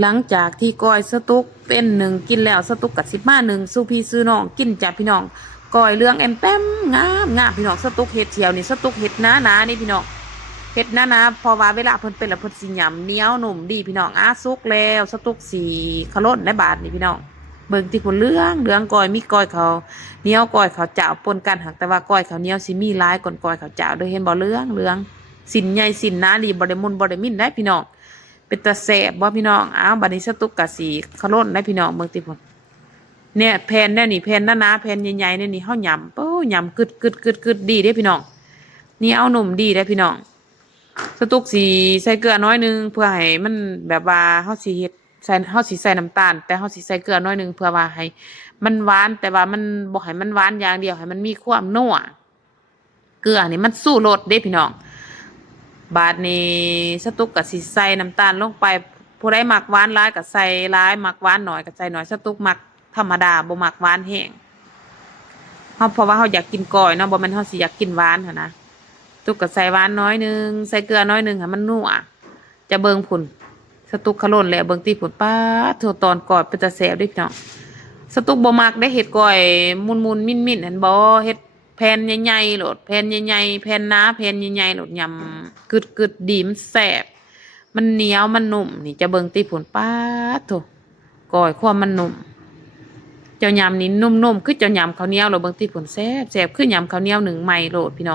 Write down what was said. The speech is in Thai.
หลังจากที่ก้อยสตุกเป็นหนึ่งกินแล้วสตุกกับ15หนึ่งสู้พี่ซื้อน้องกินจากพี่น้องก้อยเรื่องแอมแต้มงามงามพี่น้องสตุกเห็ดเฉียวนี่สตุกเห็ดหนานี่พี่น้องเห็ดหนาพอว่าเวลาเพิ่นเป็นแล้วเพิ่นสิหยำเหนียวหนุ่มดีพี่น้องสุกแล้วสตุกสีขลุ่นในบาทนี่พี่น้องเบิ่งที่คนเรื่องก้อยมีก้อยเขาเหนียวก้อยเขาเจ้าปนกันหักแต่ว่าก้อยเขาเหนียวสิมีหลายก่อนก้อยเขาเจ้าเด้อเห็นบ่เรื่องสินใหญ่สินหนาดีบ่ได้มุนบ่ได้มินได้พี่น้อง เป็นตาแสบบ่พี่น้องบัดนี้สตุกกะสีขะล่นได้พี่น้องเบิ่งติพุ่นเนี่ยแผ่นแน่นี่แผ่นหนาๆแผ่นใหญ่ๆเนี่ยนี่เฮาหยำหยำกึดดีเด้พี่น้องนี่เอาหนุ่มดีได้พี่น้องสตุกสีใส่เกลือน้อยนึงเพื่อให้มันแบบว่าเฮาสิเฮ็ดเฮาสิใส่น้ำตาลแต่เฮาสิใส่เกลือน้อยนึงเพื่อว่าให้มันหวานแต่ว่ามันบ่ให้มันหวานอย่างเดียวให้มันมีความนัวเกลือนี่มันสู้รสเด้พี่น้อง บาดนี้สตุกกับสิใส่น้ำตาลลงไปผู้ใดมักหวานร้ายกับใส่ร้ายมักหวานหน่อยกับใส่หน่อยสตุกมักธรรมดาบ่มักหวานแห้งเพราะว่าเขาอยากกินก้อยเนาะบ่แม่นเขาสิอยากกินหวานหั่นนะตุกกับใส่หวานน้อยนึงใส่เกลือน้อยนึงให้มันนัวจะเบิ่งผุ่นสตุกขลุ่นแล้วเบิ่งตีผุ่นป้าโทตอนก้อยเป็นตาแซ่บเด้พี่น้องสตุกบ่มักได้เฮ็ดก้อยมุนๆมิ้นๆหั่นบ่เฮ็ด แผ่นใหญ่ๆโหลดแผ่นใหญ่ๆแผ่นหนาแผ่นใหญ่ๆโหลดยำกึดดีมันแสบมันเหนียวมันนุ่มนี่จะเบิ่งตีผลป้าโถก้อยความมันนุ่มเจ้ายำนี่นุ่มๆคือเจ้ายำข้าวเหนียวโหลดเบิ่งตีผลแซ่บคือยำข้าวเหนียวหนึ่งใหม่โหลดพี่น้อง